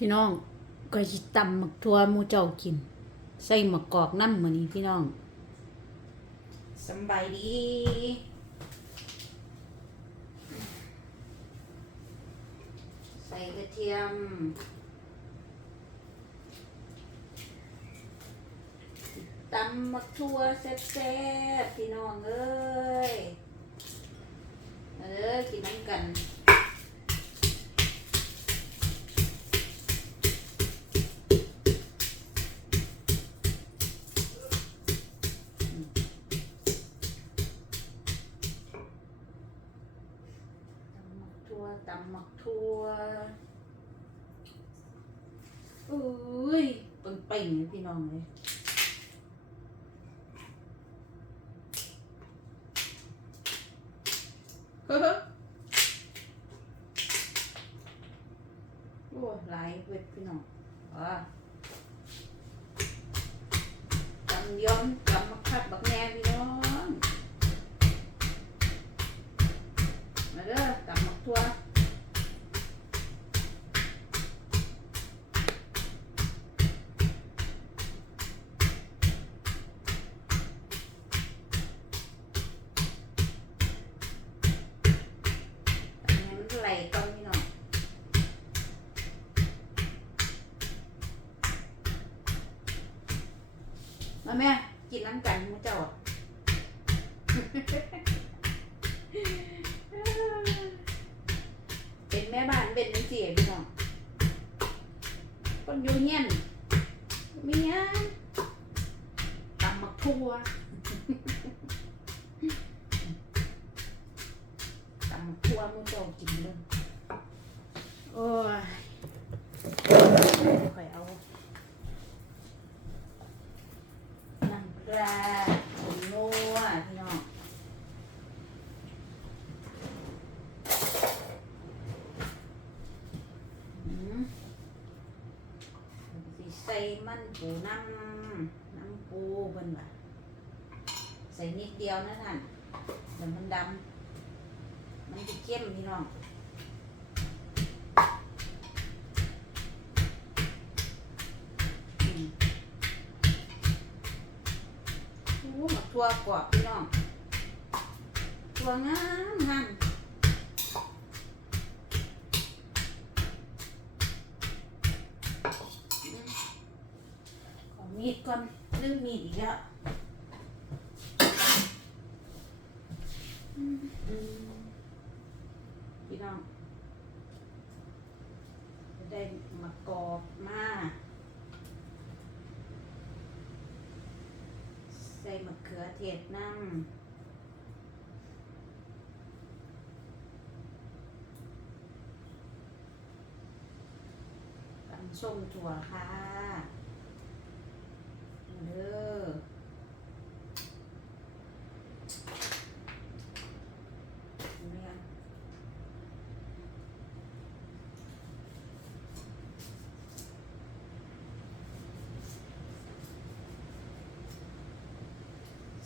พี่น้องก็สิตำหมักทั่วหมูเจ้ากิน ใส่หมักกอกน้ำมื้อนนี้พี่น้องสบายดีใส่กระเทียมตำหมักทั่วแซ่บๆพี่น้องเอ้ยมาเด้อกินน้ำกัน ตำหมักทั่วอุ้ยเป่งเป่งๆพี่น้องเลยเฮ้อโอ้หลายเวทพี่น้องอะตำย้อมตำมักคัดบักแหน่พี่น้อง มาเด้อตำหมักทั่ว มาแม่กินน้ำกันมูเจ้าอเป็นแม่บ้านเป็นจังซี่พี่น้องคนอยู่เฮียนมีหยังตำมักทั่วตำมักทั่วมื้อเจ้ากินเลยโอ้ยค่อยเอาน้ำปลาผงนัวพี่น้อง อืมสิ ใส่มันปูน้ำน้ำปูเพิ่นว่าใส่นิดเดียวนะท่านเดี๋ยวมันดำมันจะเข้มพี่น้องอืมโอ้หมักทั่วกรอบพี่น้องทั่วงามงาม มีดก่อนลืมมีดอีกแล้วอืมอืมพี่น้องจะได้มากรอบมาใส่มะเขือเทศน้ำตำส้มถั่วค่ะ เด้อเห็นไหมคะ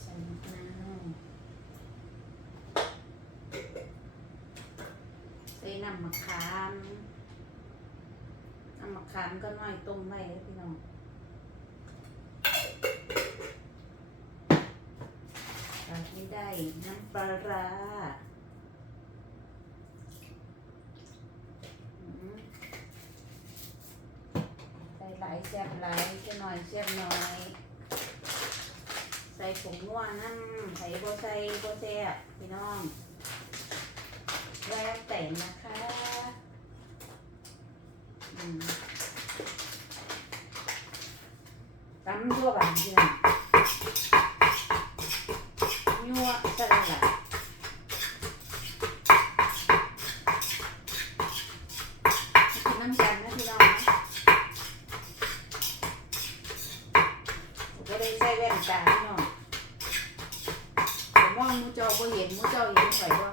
ใส่ มะนาวใส่น้ำมะขามน้ำมะขามก็น้อยต้มไว้พี่น้องขาดไม่ได้น้ำปลาร้าใส่หลายแซ่บหลายใส่หน่อยแซ่บหน่อย ผงนัวน้ำใส่โบใส่โบแซ่บพี่น้องแล้วแต่นะคะอืมตำทั่วบางพี่น้องยั่วสลัด มมองมูเจอบ่เห็นมูเจอเห็นข่อยบ่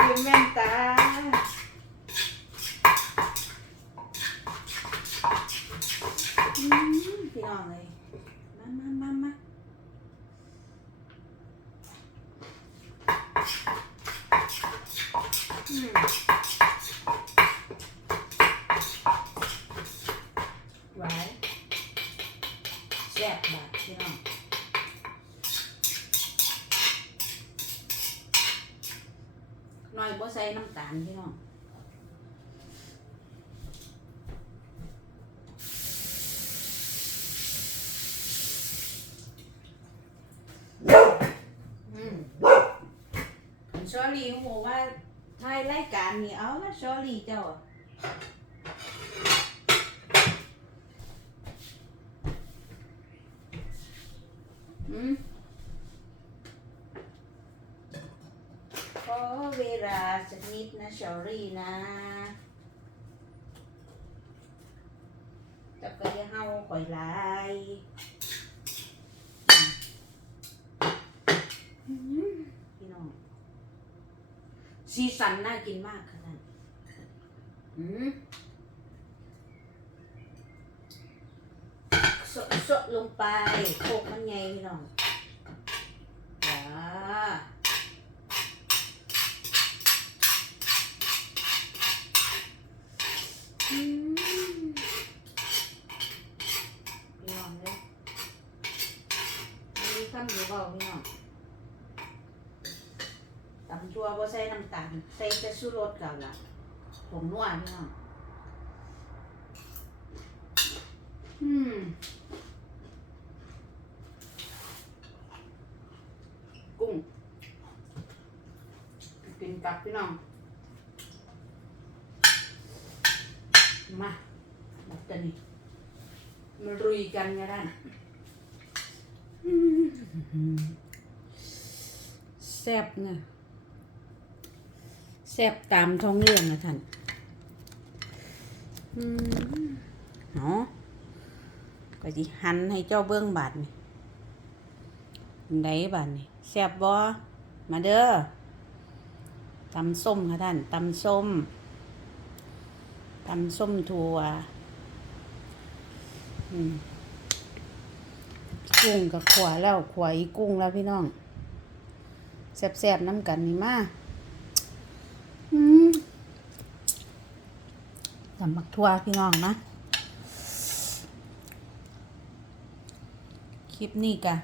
ยืมแว่นตาอืมพี่น้องเลยมามามามาอืม น้อยบ่ใส่น้ำตาลพี่น้องอืมชอรี่เขาบอกว่าถ่ายรายการนี่เอาละชอรี่เจ้าอะอืม ขอ เวลาสักนิดนะชอรี่นะจะก็จะเฮาข่อยลายพี่น้องสีสันน่ากินมากค่ะท่านอืมสดสดลงไปโคกมันไงพี่น้องว้า อืมพี่น้องเลยมีคำอยู่เปล่าพี่น้อง ตำชั่วบ่ใส่น้ำตาลใส่แต่ชูรสกับละผงนัวพี่น้องอืมกุ้งกินกับพี่น้อง มาแบบนี้มารุยกันก็ได้แซ่บเนะ แซ่บตามท้องเรื่องนะท่านอืมเนาะก็สิหันให้เจ้าเบิ้องบาดนี่ได้บาดนี่แซ่บบ่มาเด้อตำส้มค่ะท่านตำส้มตำส้มถั่วกุ้งกับขวาแล้วขวาอีกุ้งแล้วพี่น้องแซ่บๆน้ำกันนี่มาอืม ตำบักทั่วพี่น้องนะ คลิปนี้กะ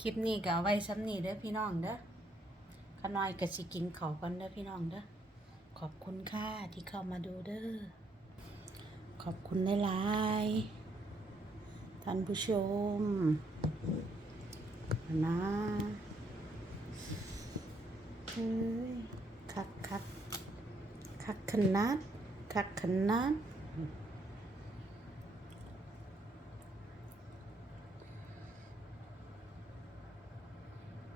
คลิปนี้ก็ไว้ซ้ำนี้เด้อพี่น้องเด้อขน้อยก็สิกินเขากันเด้อพี่น้องเด้อ ขอบคุณค่ะที่เข้ามาดูเด้อ ขอบคุณหลายๆท่านผู้ชมนะ ከክናን ከክናን